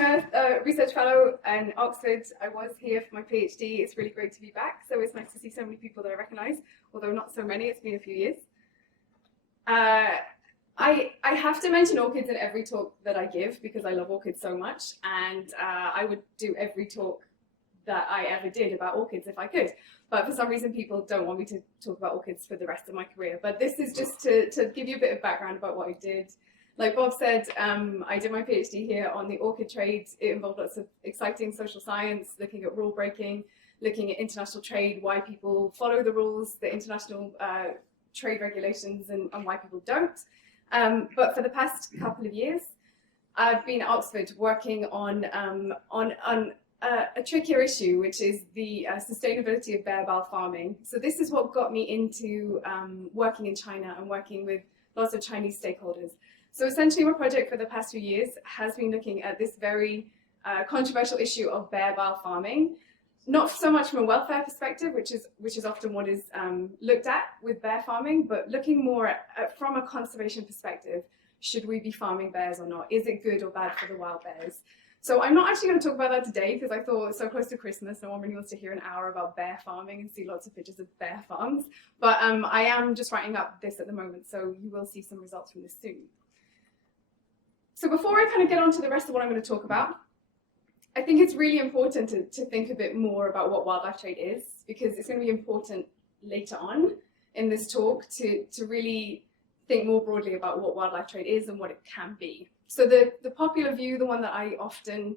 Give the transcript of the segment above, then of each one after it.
I'm a research fellow in Oxford. I was here for my PhD. It's really great to be back. So it's nice to see so many people that I recognise, although not so many. It's been a few years. I have to mention orchids in every talk that I give because I love orchids so much, and I would do every talk that I ever did about orchids if I could. But for some reason, people don't want me to talk about orchids for the rest of my career. But this is just to give you a bit of background about what I did. Like Bob said, I did my PhD here on the orchid trade. It involved lots of exciting social science, looking at rule breaking, looking at international trade, why people follow the rules, the international trade regulations, and why people don't. But for the past couple of years, I've been at Oxford working on a trickier issue, which is the sustainability of bare bile farming. So this is what got me into working in China and working with lots of Chinese stakeholders. So essentially my project for the past few years has been looking at this very controversial issue of bare bile farming, not so much from a welfare perspective, which is often what is looked at with bear farming, but looking more at from a conservation perspective. Should we be farming bears or not? Is it good or bad for the wild bears? So I'm not actually going to talk about that today because I thought it's so close to Christmas, no one really wants to hear an hour about bear farming and see lots of pictures of bear farms. But I am just writing up this at the moment, so you will see some results from this soon. So before I kind of get on to the rest of what I'm going to talk about, I think it's really important to think a bit more about what wildlife trade is, because it's going to be important later on in this talk to really think more broadly about what wildlife trade is and what it can be. So the popular view, the one that I often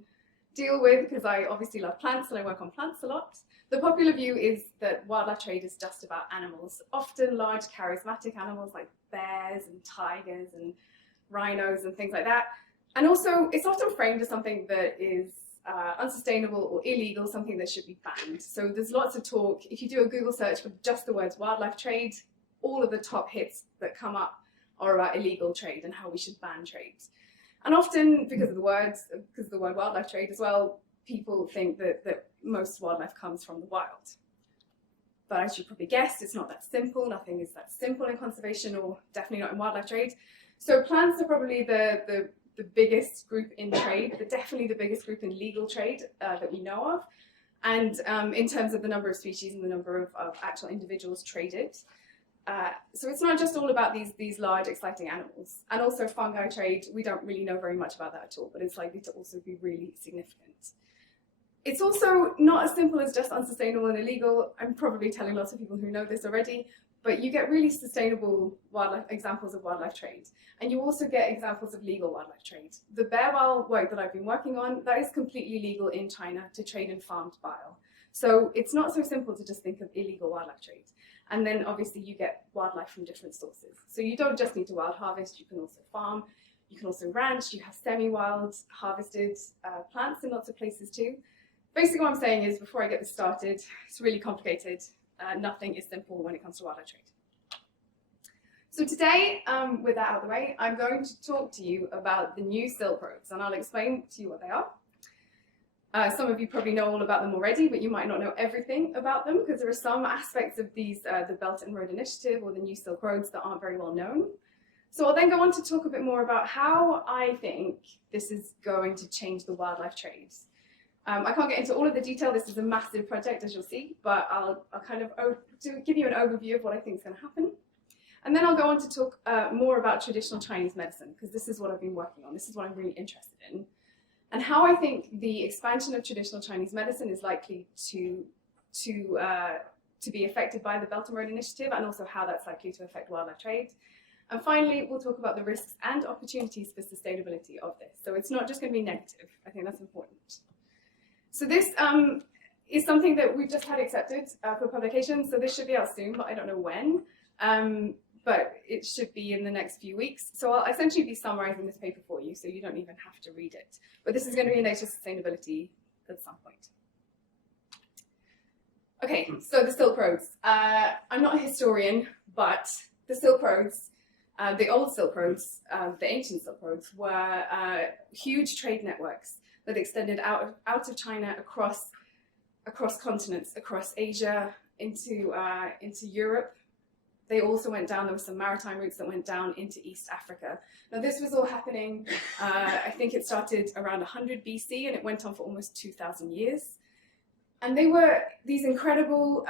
deal with, because I obviously love plants and I work on plants a lot, the popular view is that wildlife trade is just about animals, often large charismatic animals like bears and tigers and rhinos and things like that. And also it's often framed as something that is unsustainable or illegal, something that should be banned. So there's lots of talk. If you do a Google search for just the words wildlife trade, all of the top hits that come up are about illegal trade and how we should ban trade. And often, because of the word wildlife trade as well, people think that most wildlife comes from the wild. But as you probably guessed, it's not that simple. Nothing is that simple in conservation, or definitely not in wildlife trade. So plants are probably the biggest group in trade, but definitely the biggest group in legal trade that we know of. And in terms of the number of species and the number of actual individuals traded. So it's not just all about these large, exciting animals. And also fungi trade, we don't really know very much about that at all, but it's likely to also be really significant. It's also not as simple as just unsustainable and illegal. I'm probably telling lots of people who know this already, but you get really sustainable examples of wildlife trade. And you also get examples of legal wildlife trade. The bear bile work that I've been working on, that is completely legal in China to trade in farmed bile. So it's not so simple to just think of illegal wildlife trade. And then obviously you get wildlife from different sources. So you don't just need to wild harvest, you can also farm, you can also ranch, you have semi-wild harvested plants in lots of places too. Basically what I'm saying is, before I get this started, it's really complicated. Nothing is simple when it comes to wildlife trade. So today, with that out of the way, I'm going to talk to you about the new silk roads, and I'll explain to you what they are. Some of you probably know all about them already, but you might not know everything about them, because there are some aspects of these, the Belt and Road Initiative or the New Silk Roads, that aren't very well known. So I'll then go on to talk a bit more about how I think this is going to change the wildlife trade. I can't get into all of the detail. This is a massive project, as you'll see, but I'll kind of give you an overview of what I think is going to happen. And then I'll go on to talk more about traditional Chinese medicine, because this is what I've been working on. This is what I'm really interested in. And how I think the expansion of traditional Chinese medicine is likely to be affected by the Belt and Road Initiative, and also how that's likely to affect wildlife trade. And finally, we'll talk about the risks and opportunities for sustainability of this. So it's not just going to be negative. I think that's important. So this is something that we've just had accepted for publication. So this should be out soon, but I don't know when. But it should be in the next few weeks. So I'll essentially be summarizing this paper for you, so you don't even have to read it. But this is going to be in Nature Sustainability at some point. Okay, so the Silk Roads. I'm not a historian, but the Silk Roads, the old Silk Roads, the ancient Silk Roads, were huge trade networks that extended out of China across continents, across Asia, into Europe. they also went down, there were some maritime routes that went down into East Africa. Now this was all happening, I think it started around 100 BC and it went on for almost 2,000 years. And they were these incredible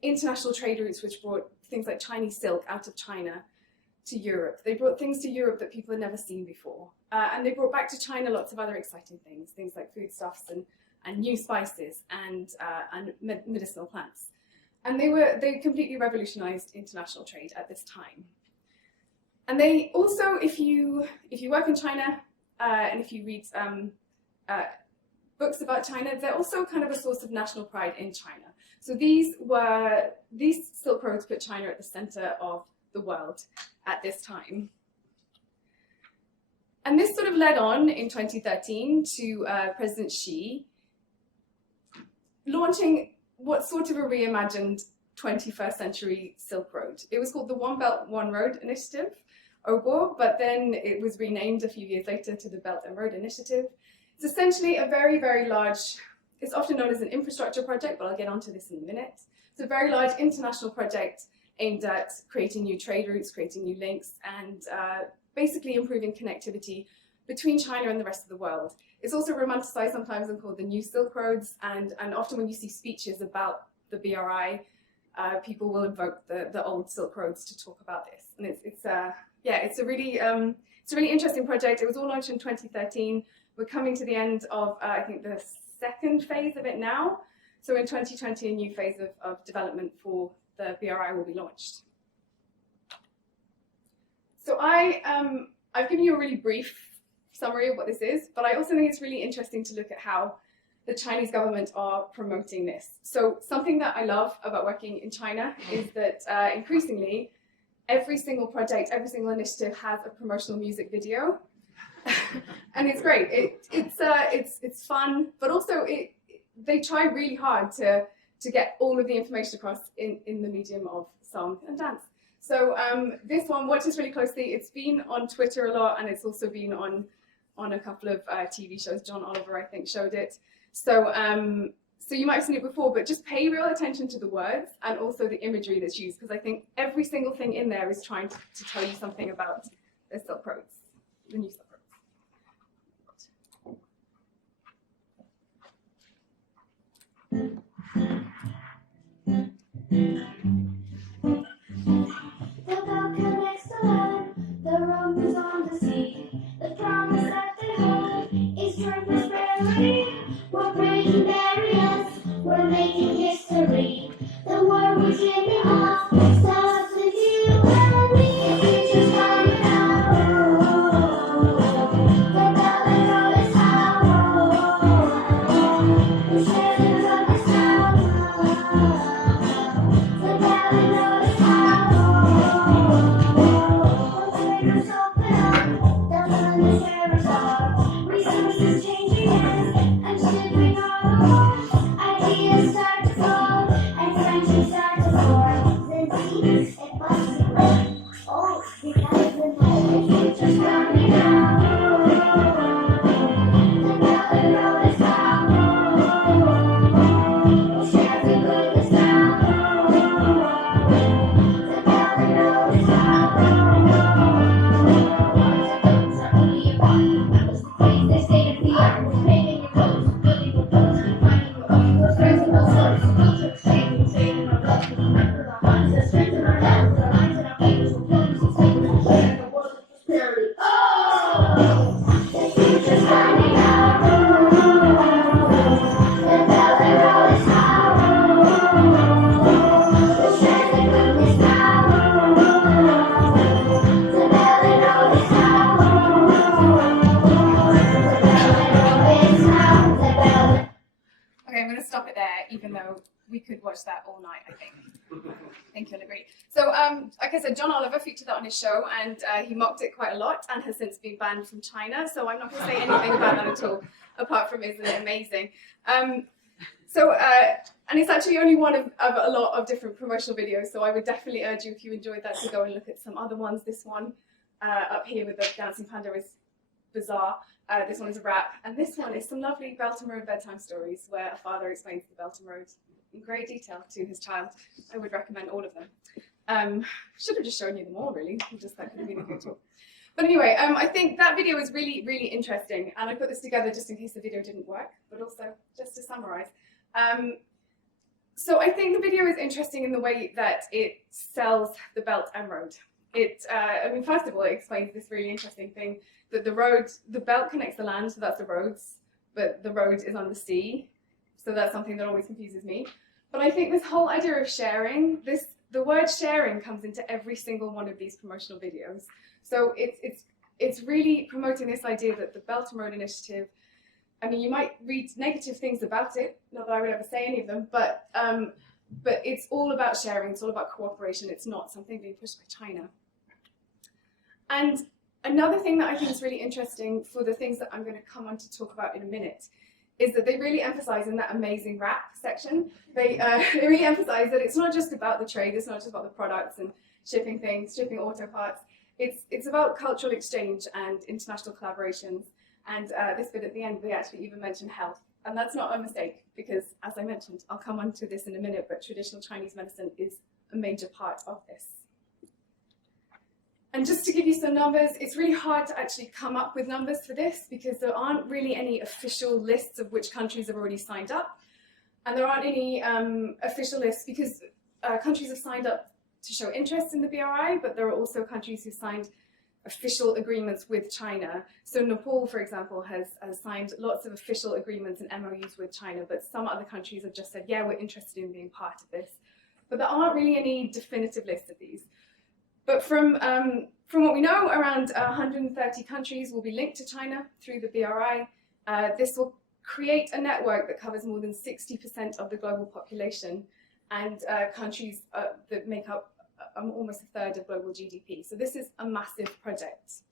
international trade routes which brought things like Chinese silk out of China to Europe. They brought things to Europe that people had never seen before. And they brought back to China lots of other exciting things like foodstuffs and new spices and medicinal plants. And they completely revolutionized international trade at this time. And they also, if you work in China and if you read books about China, they're also kind of a source of national pride in China. So these Silk Roads put China at the center of the world at this time. And this sort of led on in 2013 to President Xi launching what sort of a reimagined 21st century Silk Road. It was called the One Belt, One Road Initiative, OBOR, but then it was renamed a few years later to the Belt and Road Initiative. It's essentially a very, very large, it's often known as an infrastructure project, but I'll get onto this in a minute. It's a very large international project aimed at creating new trade routes, creating new links, and basically improving connectivity between China and the rest of the world. It's also romanticized sometimes and called the New Silk Roads, and often when you see speeches about the BRI, people will invoke the old Silk Roads to talk about this. And it's a really interesting project. It was all launched in 2013. We're coming to the end of I think the second phase of it now. So in 2020, a new phase of development for the BRI will be launched. So I've given you a really brief summary of what this is, but I also think it's really interesting to look at how the Chinese government are promoting this. So something that I love about working in China is that increasingly every single project, every single initiative has a promotional music video. And it's great. It's fun, but also they try really hard to get all of the information across in the medium of song and dance. So this one, watch this really closely. It's been on Twitter a lot, and it's also been on a couple of TV shows. John Oliver, I think, showed it. So so you might have seen it before, but just pay real attention to the words and also the imagery that's used, because I think every single thing in there is trying to tell you something about the Silk Roads, the new Silk Roads. The belt connects the land, the road moves on the sea. The promise that they hold is true prosperity. We're breaking barriers, we're making history. The world we're dreaming of starts with you and me. The future's coming out. The belt and road is how. We share the road is how. The belt and road is how. Resources changing hands and shipping on the wall. Ideas start to flow and friendships start to form. Then seeds and buds oh, because the moment future's coming out. The belt and road is how. We'll share the goodness now. The belt and road is even though we could watch that all night, I think. I think you'll agree. So, like I said, John Oliver featured that on his show, and he mocked it quite a lot and has since been banned from China, so I'm not going to say anything about that at all, apart from isn't it amazing? And it's actually only one of a lot of different promotional videos, so I would definitely urge you, if you enjoyed that, to go and look at some other ones. This one up here with the dancing panda is bizarre. This one is a rap, and this one is some lovely Belt and Road bedtime stories where a father explains the Belt and Road in great detail to his child. I would recommend all of them. Should have just shown you them all, really. Just that could have been a good talk. But anyway, I think that video is really, really interesting, and I put this together just in case the video didn't work, but also just to summarize. So I think the video is interesting in the way that it sells the Belt and Road. I mean, first of all, it explains this really interesting thing that the belt connects the land, so that's the roads, but the road is on the sea, so that's something that always confuses me. But I think this whole idea of sharing, the word sharing comes into every single one of these promotional videos. So it's really promoting this idea that the Belt and Road Initiative, I mean, you might read negative things about it, not that I would ever say any of them, but it's all about sharing, it's all about cooperation, it's not something being pushed by China. And another thing that I think is really interesting for the things that I'm going to come on to talk about in a minute is that they really emphasize in that amazing wrap section, they really emphasize that it's not just about the trade, it's not just about the products and shipping things, shipping auto parts, it's about cultural exchange and international collaborations. And this bit at the end, they actually even mention health. And that's not a mistake because, as I mentioned, I'll come on to this in a minute, but traditional Chinese medicine is a major part of this. And just to give you some numbers, it's really hard to actually come up with numbers for this because there aren't really any official lists of which countries have already signed up. And there aren't any official lists because countries have signed up to show interest in the BRI, but there are also countries who signed official agreements with China. So Nepal, for example, has signed lots of official agreements and MOUs with China, but some other countries have just said, yeah, we're interested in being part of this. But there aren't really any definitive lists of these. But from what we know, around 130 countries will be linked to China through the BRI. This will create a network that covers more than 60% of the global population and countries that make up almost a third of global GDP. So this is a massive project.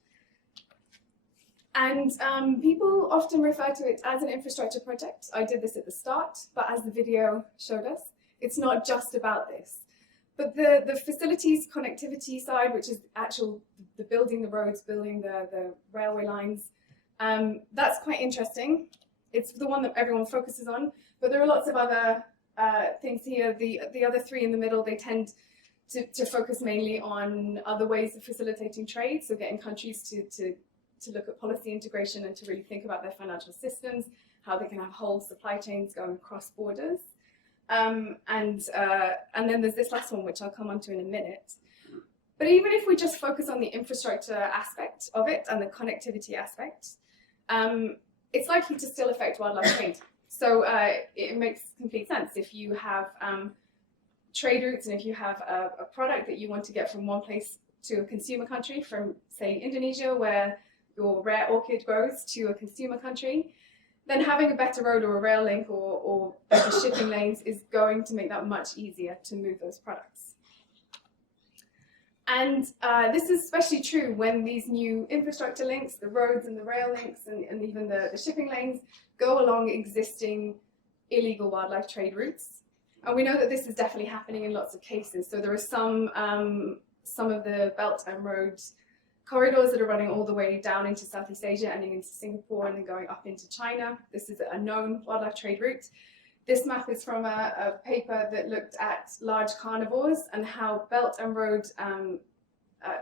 And people often refer to it as an infrastructure project. I did this at the start, but as the video showed us, it's not just about this. But the facilities connectivity side, which is the building the roads, building the railway lines, that's quite interesting. It's the one that everyone focuses on, but there are lots of other things here. The other three in the middle, they tend to focus mainly on other ways of facilitating trade, so getting countries to look at policy integration and to really think about their financial systems, how they can have whole supply chains going across borders. And then there's this last one, which I'll come on to in a minute. But even if we just focus on the infrastructure aspect of it and the connectivity aspect, it's likely to still affect wildlife trade. So it makes complete sense if you have trade routes and if you have a product that you want to get from one place to a consumer country, from say Indonesia, where your rare orchid grows, to a consumer country, then having a better road or a rail link or better shipping lanes is going to make that much easier to move those products. And this is especially true when these new infrastructure links, the roads and the rail links and even the shipping lanes go along existing illegal wildlife trade routes. And we know that this is definitely happening in lots of cases. So there are some of the Belt and Road corridors that are running all the way down into Southeast Asia, ending into Singapore, and then going up into China. This is a known wildlife trade route. This map is from a paper that looked at large carnivores and how Belt and Road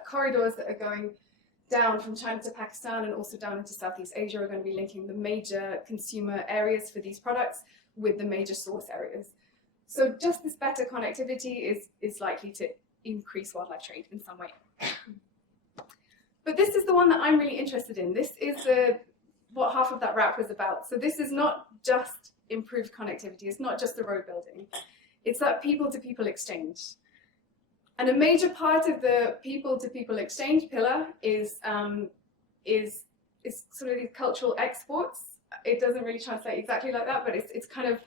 corridors that are going down from China to Pakistan and also down into Southeast Asia are going to be linking the major consumer areas for these products with the major source areas. So just this better connectivity is likely to increase wildlife trade in some way. But this is the one that I'm really interested in. This is what half of that wrap was about. So this is not just improved connectivity. It's not just the road building. It's that people-to-people exchange. And a major part of the people-to-people exchange pillar is sort of these cultural exports. It doesn't really translate exactly like that, but it's kind of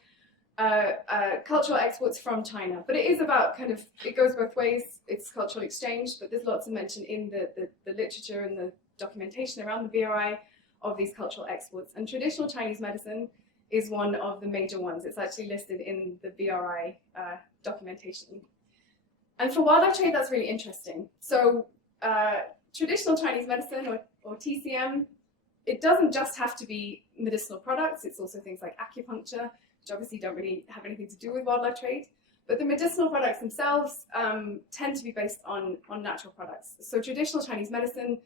cultural exports from China. But it is about it goes both ways. It's cultural exchange, but there's lots of mention in the literature and the documentation around the BRI of these cultural exports. And traditional Chinese medicine is one of the major ones. It's actually listed in the BRI documentation. And for wildlife trade, that's really interesting. So traditional Chinese medicine, or TCM, it doesn't just have to be medicinal products. It's also things like acupuncture, which obviously don't really have anything to do with wildlife trade. But the medicinal products themselves tend to be based on natural products. So traditional Chinese medicine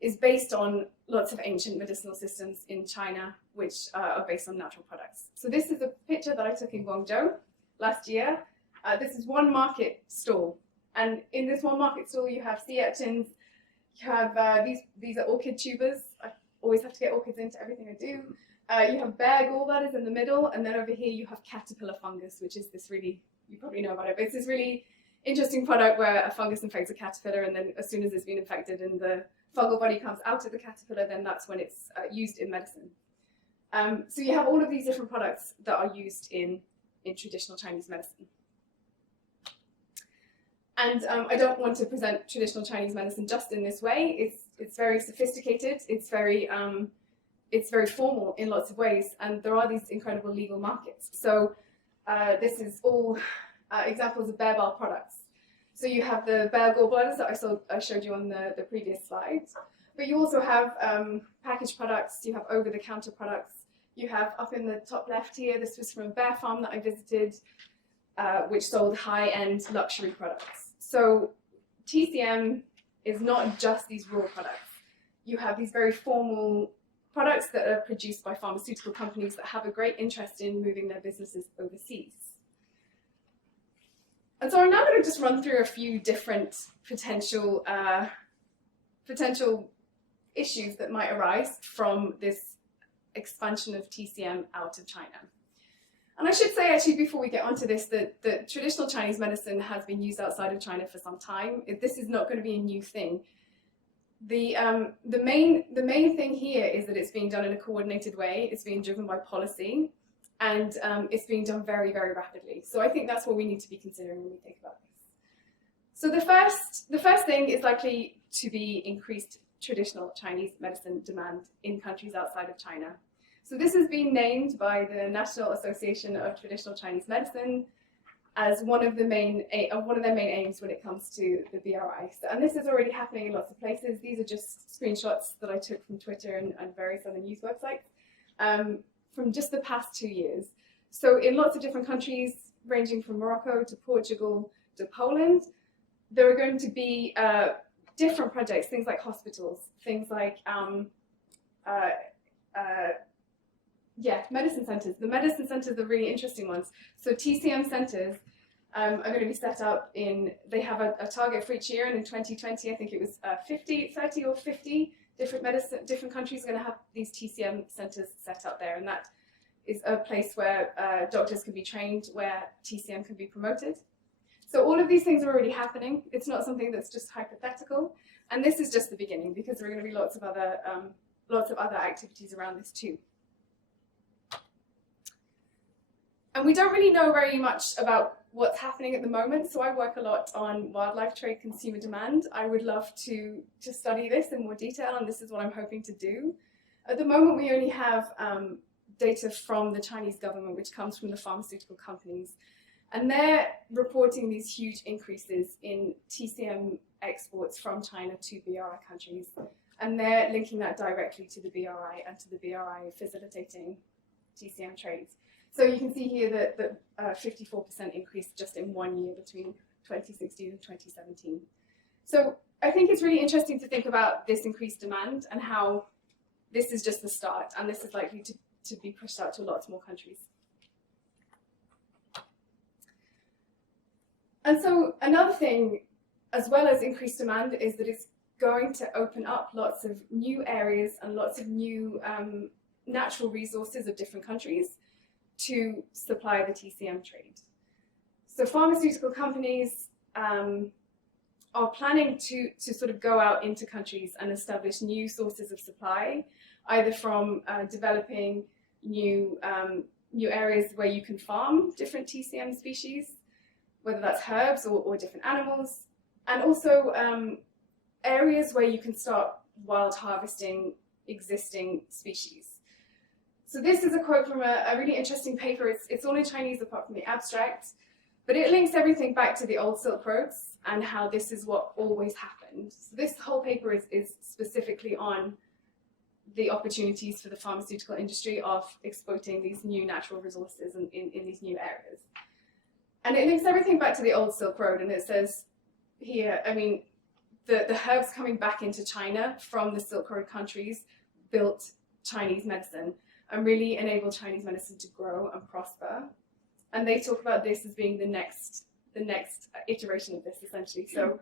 is based on lots of ancient medicinal systems in China, which are based on natural products. So this is a picture that I took in Guangzhou last year. This is one market stall. And in this one market stall, you have sea urchins, you have these are orchid tubers. I always have to get orchids into everything I do. You have bear gallbladders in the middle, and then over here you have caterpillar fungus, which is this really, you probably know about it, but it's this really interesting product where a fungus infects a caterpillar, and then as soon as it's been infected and the fungal body comes out of the caterpillar, then that's when it's used in medicine. So you have all of these different products that are used in traditional Chinese medicine. And I don't want to present traditional Chinese medicine just in this way. It's very sophisticated. It's very formal in lots of ways, and there are these incredible legal markets. So this is all examples of bear bile products. So you have the bear gallbladders that I showed you on the previous slides, but you also have packaged products. You have over-the-counter products. You have up in the top left here, this was from a bear farm that I visited, which sold high-end luxury products. So TCM is not just these raw products. You have these very formal products that are produced by pharmaceutical companies that have a great interest in moving their businesses overseas. And so I'm now going to just run through a few different potential issues that might arise from this expansion of TCM out of China. And I should say, actually, before we get onto this, that traditional Chinese medicine has been used outside of China for some time. This is not going to be a new thing. The main thing here is that it's being done in a coordinated way. It's being driven by policy, and it's being done very, very rapidly. So I think that's what we need to be considering when we think about this. So the first thing is likely to be increased traditional Chinese medicine demand in countries outside of China. So this has been named by the National Association of Traditional Chinese Medicine as one of their main aims when it comes to the BRI. So, and this is already happening in lots of places. These are just screenshots that I took from Twitter and various other news websites from just the past 2 years. So in lots of different countries, ranging from Morocco to Portugal to Poland, there are going to be different projects, things like hospitals, things like medicine centers. The medicine centers are really interesting ones. So TCM centers are going to be set up they have a target for each year, and in 2020, I think it was 30 or 50 different countries are going to have these TCM centers set up there, and that is a place where doctors can be trained, where TCM can be promoted. So all of these things are already happening. It's not something that's just hypothetical, and this is just the beginning, because there are going to be lots of other activities around this too. And we don't really know very much about what's happening at the moment, so I work a lot on wildlife trade consumer demand. I would love to study this in more detail, and this is what I'm hoping to do. At the moment, we only have data from the Chinese government, which comes from the pharmaceutical companies, and they're reporting these huge increases in TCM exports from China to BRI countries, and they're linking that directly to the BRI and to the BRI facilitating TCM trades. So you can see here that 54% increase just in 1 year between 2016 and 2017. So I think it's really interesting to think about this increased demand and how this is just the start, and this is likely to be pushed out to lots more countries. And so another thing, as well as increased demand, is that it's going to open up lots of new areas and lots of new natural resources of different countries to supply the TCM trade. So pharmaceutical companies are planning to sort of go out into countries and establish new sources of supply, either from developing new areas where you can farm different TCM species, whether that's herbs or different animals, and also areas where you can start wild harvesting existing species. So this is a quote from a really interesting paper. It's all in Chinese apart from the abstract, but it links everything back to the old Silk Roads and how this is what always happened. So this whole paper is specifically on the opportunities for the pharmaceutical industry of exploiting these new natural resources in these new areas. And it links everything back to the old Silk Road, and it says here, I mean, the herbs coming back into China from the Silk Road countries built Chinese medicine and really enabled Chinese medicine to grow and prosper. And they talk about this as being the next iteration of this, essentially. So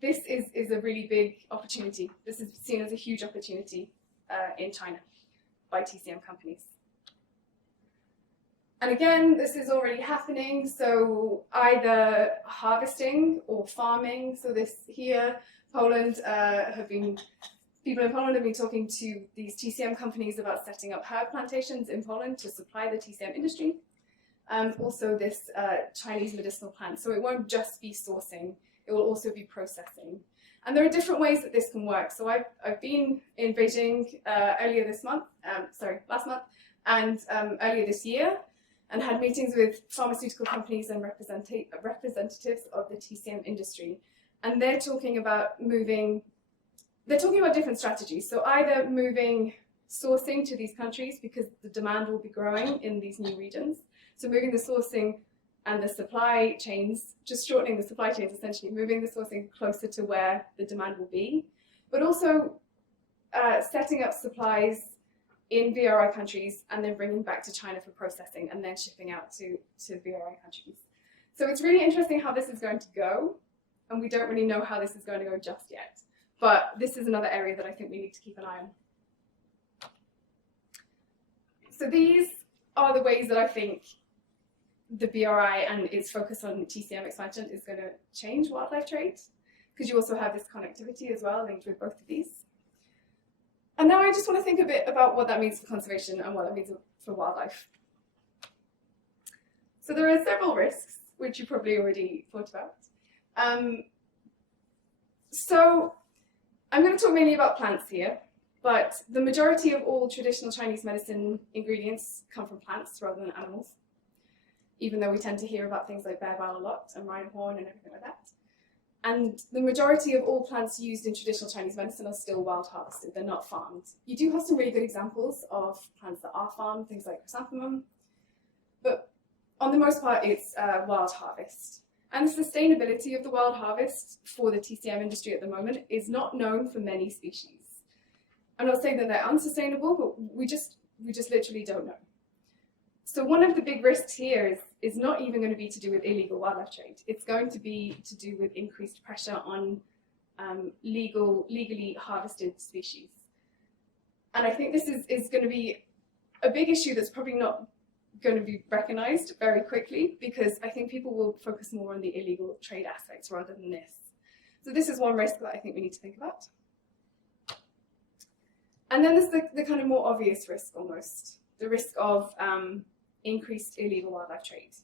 this is a really big opportunity. This is seen as a huge opportunity in China by TCM companies. And again, this is already happening, so either harvesting or farming. So this here, Poland, people in Poland have been talking to these TCM companies about setting up herb plantations in Poland to supply the TCM industry. Also this Chinese medicinal plant. So it won't just be sourcing, it will also be processing. And there are different ways that this can work. So I've been in Beijing last month, and earlier this year, and had meetings with pharmaceutical companies and representatives of the TCM industry. And they're talking about different strategies. So either moving sourcing to these countries because the demand will be growing in these new regions. So moving the sourcing and the supply chains, just shortening the supply chains essentially, moving the sourcing closer to where the demand will be, but also setting up supplies in BRI countries and then bringing back to China for processing and then shipping out to BRI countries. So it's really interesting how this is going to go, and we don't really know how this is going to go just yet. But this is another area that I think we need to keep an eye on. So these are the ways that I think the BRI and its focus on TCM expansion is going to change wildlife trade, because you also have this connectivity as well linked with both of these. And now I just want to think a bit about what that means for conservation and what that means for wildlife. So there are several risks, which you probably already thought about. So I'm going to talk mainly about plants here, but the majority of all traditional Chinese medicine ingredients come from plants rather than animals, even though we tend to hear about things like bear bile a lot and rhino horn and everything like that. And the majority of all plants used in traditional Chinese medicine are still wild harvested, they're not farmed. You do have some really good examples of plants that are farmed, things like chrysanthemum, but on the most part it's wild harvest. And the sustainability of the wild harvest for the TCM industry at the moment is not known for many species. I'm not saying that they're unsustainable, but we just literally don't know. So one of the big risks here is not even going to be to do with illegal wildlife trade. It's going to be to do with increased pressure on legally harvested species. And I think this is going to be a big issue that's probably not going to be recognized very quickly, because I think people will focus more on the illegal trade aspects rather than this. So this is one risk that I think we need to think about. And then there's the kind of more obvious risk almost, the risk of increased illegal wildlife trade.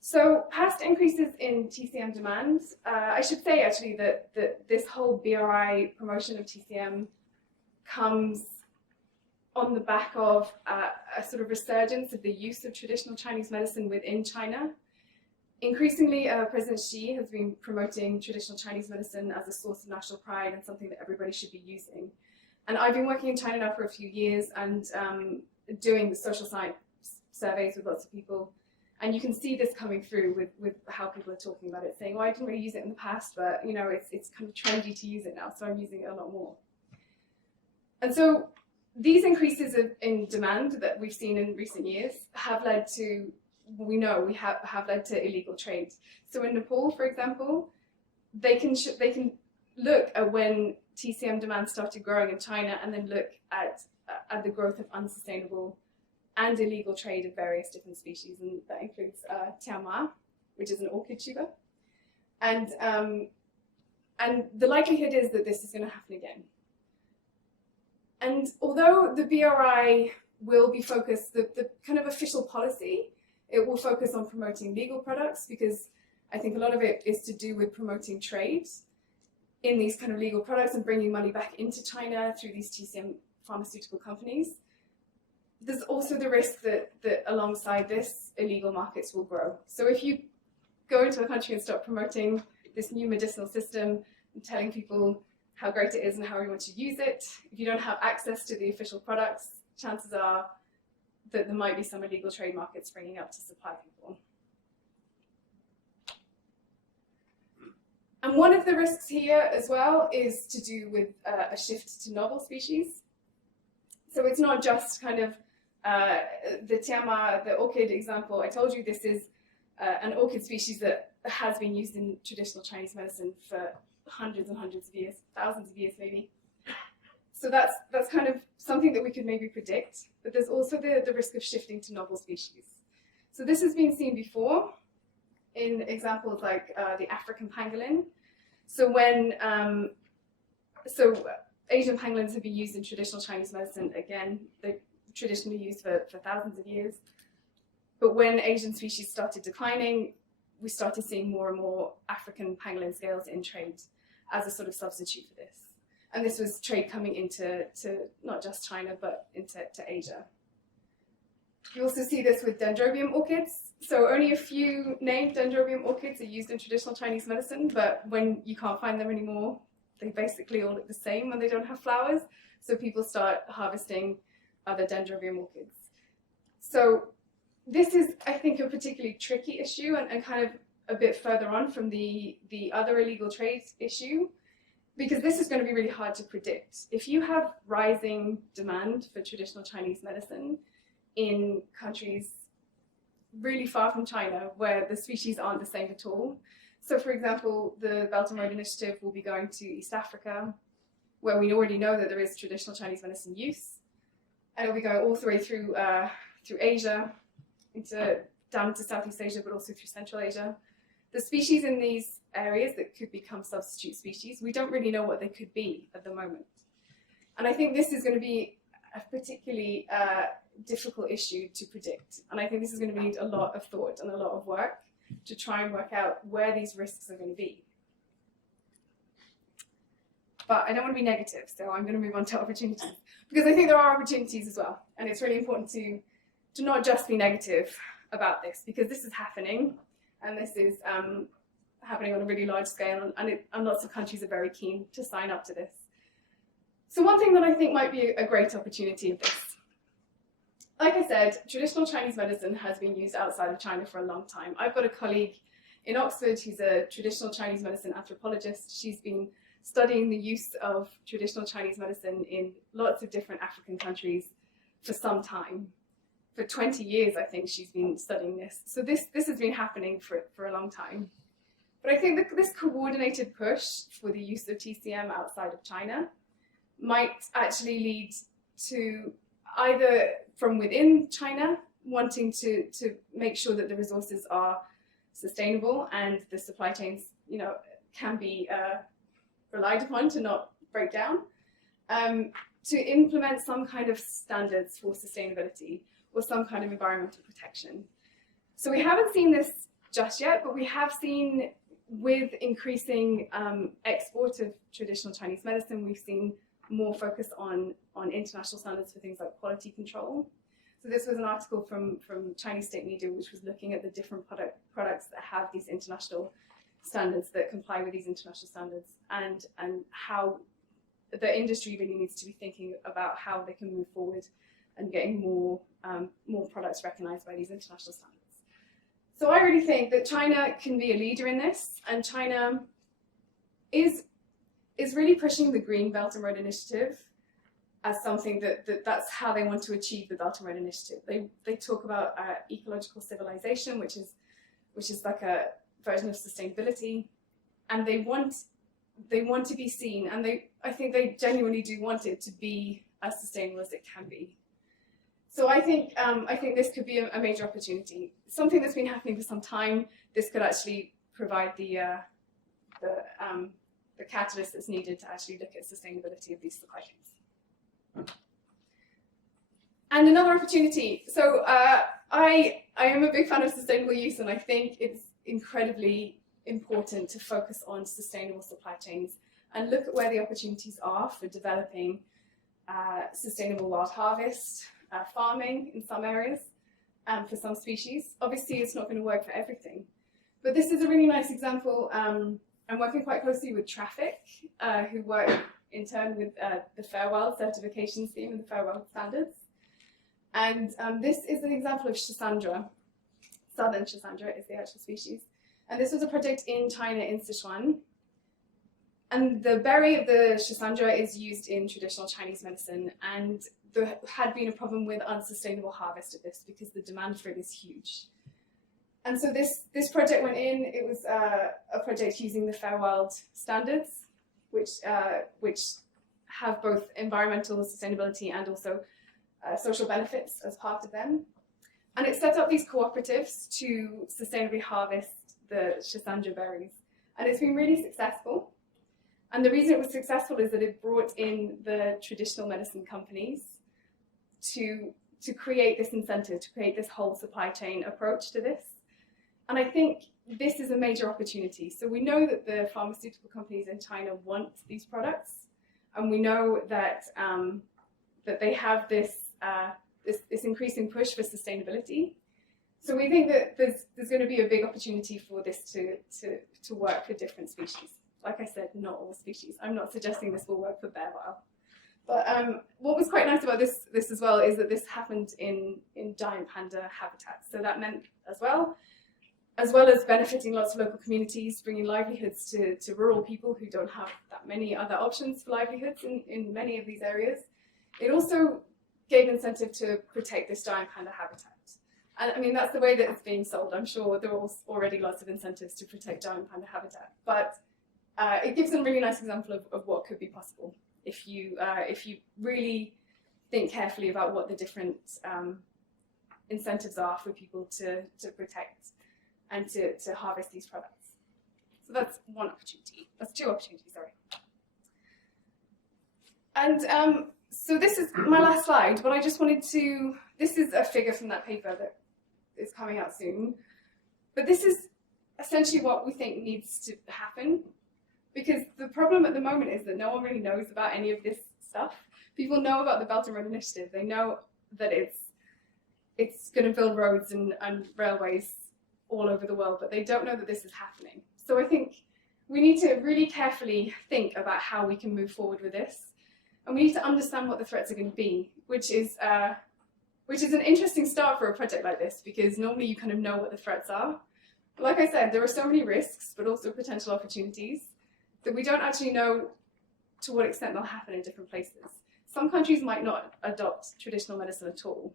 So past increases in TCM demand, I should say actually that this whole BRI promotion of TCM comes on the back of a sort of resurgence of the use of traditional Chinese medicine within China. Increasingly, President Xi has been promoting traditional Chinese medicine as a source of national pride and something that everybody should be using. And I've been working in China now for a few years and doing the social science surveys with lots of people. And you can see this coming through with how people are talking about it, saying, well, I didn't really use it in the past, but you know, it's kind of trendy to use it now, so I'm using it a lot more. And so these increases in demand that we've seen in recent years have led to, have led to illegal trade. So in Nepal, for example, they can look at when TCM demand started growing in China and then look at the growth of unsustainable and illegal trade of various different species, and that includes tianma, which is an orchid tuber. And the likelihood is that this is going to happen again. And although the BRI will be focused, the kind of official policy, it will focus on promoting legal products, because I think a lot of it is to do with promoting trade in these kind of legal products and bringing money back into China through these TCM pharmaceutical companies. There's also the risk that alongside this, illegal markets will grow. So if you go into a country and start promoting this new medicinal system and telling people how great it is and how we want to use it, if you don't have access to the official products, chances are that there might be some illegal trade markets springing up to supply people. And one of the risks here as well is to do with a shift to novel species. So it's not just kind of the tiama, the orchid example. I told you this is an orchid species that has been used in traditional Chinese medicine for hundreds and hundreds of years, thousands of years maybe. So that's kind of something that we could maybe predict, but there's also the risk of shifting to novel species. So this has been seen before in examples like the African pangolin. So when Asian pangolins have been used in traditional Chinese medicine, again, they're traditionally used for thousands of years. But when Asian species started declining, we started seeing more and more African pangolin scales in trade as a sort of substitute for this. And this was trade coming into not just China, but into Asia. You also see this with dendrobium orchids. So only a few named dendrobium orchids are used in traditional Chinese medicine, but when you can't find them anymore, they basically all look the same when they don't have flowers. So people start harvesting other dendrobium orchids. So this is, I think, a particularly tricky issue and kind of a bit further on from the other illegal trade issue, because this is going to be really hard to predict. If you have rising demand for traditional Chinese medicine in countries really far from China, where the species aren't the same at all. So for example, the Belt and Road Initiative will be going to East Africa, where we already know that there is traditional Chinese medicine use. And it'll be going all the way through Asia, down into Southeast Asia, but also through Central Asia. The species in these areas that could become substitute species, we don't really know what they could be at the moment. And I think this is going to be a particularly difficult issue to predict. And I think this is going to need a lot of thought and a lot of work to try and work out where these risks are going to be. But I don't want to be negative, so I'm going to move on to opportunities, because I think there are opportunities as well. And it's really important to not just be negative about this, because this is happening, and this is happening on a really large scale, and lots of countries are very keen to sign up to this. So one thing that I think might be a great opportunity of this, like I said, traditional Chinese medicine has been used outside of China for a long time. I've got a colleague in Oxford who's a traditional Chinese medicine anthropologist. She's been studying the use of traditional Chinese medicine in lots of different African countries for some time. For 20 years, I think she's been studying this. So this has been happening for a long time. But I think that this coordinated push for the use of TCM outside of China might actually lead to either from within China wanting to make sure that the resources are sustainable and the supply chains, can be relied upon to not break down, to implement some kind of standards for sustainability or some kind of environmental protection. So we haven't seen this just yet, but we have seen with increasing export of traditional Chinese medicine, we've seen more focus on international standards for things like quality control. So this was an article from Chinese state media, which was looking at the different products that have these international standards, that comply with these international standards, and how the industry really needs to be thinking about how they can move forward and getting more products recognized by these international standards. So I really think that China can be a leader in this, and China is really pushing the Green Belt and Road Initiative as something that's how they want to achieve the Belt and Road Initiative. They talk about ecological civilization, which is like a version of sustainability, and they want to be seen, and I think they genuinely do want it to be as sustainable as it can be. So I think this could be a major opportunity, something that's been happening for some time. This could actually provide the catalyst that's needed to actually look at sustainability of these supply chains. And another opportunity. So I am a big fan of sustainable use, and I think it's incredibly important to focus on sustainable supply chains and look at where the opportunities are for developing sustainable wild harvest, farming in some areas, for some species. Obviously, it's not going to work for everything, but this is a really nice example. I'm working quite closely with Traffic, who work in turn with the Fair World certification scheme and the Fair World standards. And this is an example of Schisandra. Southern Schisandra is the actual species. And this was a project in China, in Sichuan. And the berry of the Schisandra is used in traditional Chinese medicine. And there had been a problem with unsustainable harvest of this because the demand for it is huge. And so this project went in. It was a project using the Fair Wild standards, which have both environmental sustainability and also social benefits as part of them. And it set up these cooperatives to sustainably harvest the Schisandra berries. And it's been really successful. And the reason it was successful is that it brought in the traditional medicine companies to create this incentive, to create this whole supply chain approach to this. And I think this is a major opportunity. So we know that the pharmaceutical companies in China want these products, and we know that that they have this increasing push for sustainability. So we think that there's going to be a big opportunity for this to work for different species. Like I said, not all species. I'm not suggesting this will work for bear bile. But what was quite nice about this as well is that this happened in giant panda habitats. So that meant as well as benefiting lots of local communities, bringing livelihoods to rural people who don't have that many other options for livelihoods in many of these areas. It also gave incentive to protect this giant panda habitat. And I mean, that's the way that it's being sold. I'm sure there are already lots of incentives to protect giant panda habitat. But it gives a really nice example of what could be possible if you really think carefully about what the different incentives are for people to protect and to harvest these products. So that's one opportunity. That's two opportunities, sorry. And so this is my last slide, but I just wanted to, this is a figure from that paper that is coming out soon. But this is essentially what we think needs to happen, because the problem at the moment is that no one really knows about any of this stuff. People know about the Belt and Road Initiative. They know that it's going to build roads and railways all over the world, but they don't know that this is happening. So I think we need to really carefully think about how we can move forward with this. And we need to understand what the threats are going to be, which is an interesting start for a project like this, because normally you kind of know what the threats are. But like I said, there are so many risks, but also potential opportunities, that we don't actually know to what extent they'll happen in different places. Some countries might not adopt traditional medicine at all.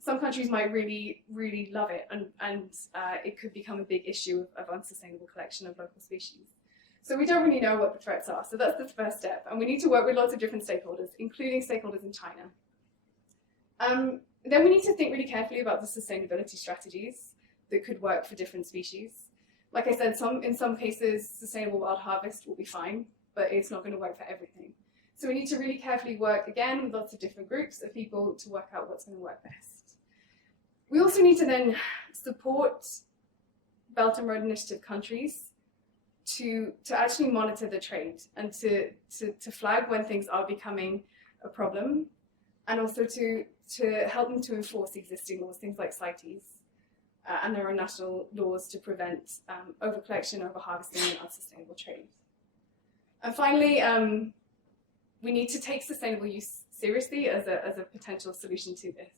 Some countries might really, really love it, and it could become a big issue of unsustainable collection of local species. So we don't really know what the threats are. So that's the first step. And we need to work with lots of different stakeholders, including stakeholders in China. Then we need to think really carefully about the sustainability strategies that could work for different species. Like I said, in some cases, sustainable wild harvest will be fine, but it's not going to work for everything. So we need to really carefully work, again, with lots of different groups of people to work out what's going to work best. We also need to then support Belt and Road Initiative countries to actually monitor the trade and to flag when things are becoming a problem, and also to help them to enforce existing laws, things like CITES, and their own national laws to prevent overcollection, overharvesting, and unsustainable trade. And finally, we need to take sustainable use seriously as a potential solution to this.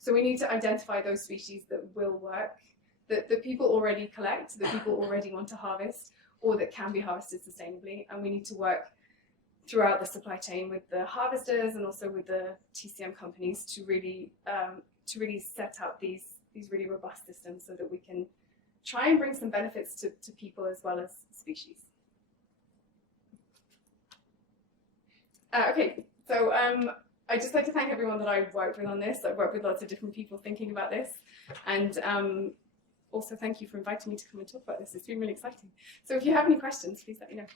So we need to identify those species that will work, that people already collect, that people already want to harvest, or that can be harvested sustainably. And we need to work throughout the supply chain with the harvesters and also with the TCM companies to really set up these really robust systems so that we can try and bring some benefits to people as well as species. Okay, so I'd just like to thank everyone that I've worked with on this. I've worked with lots of different people thinking about this, and also thank you for inviting me to come and talk about this. It's been really exciting. So if you have any questions, please let me know.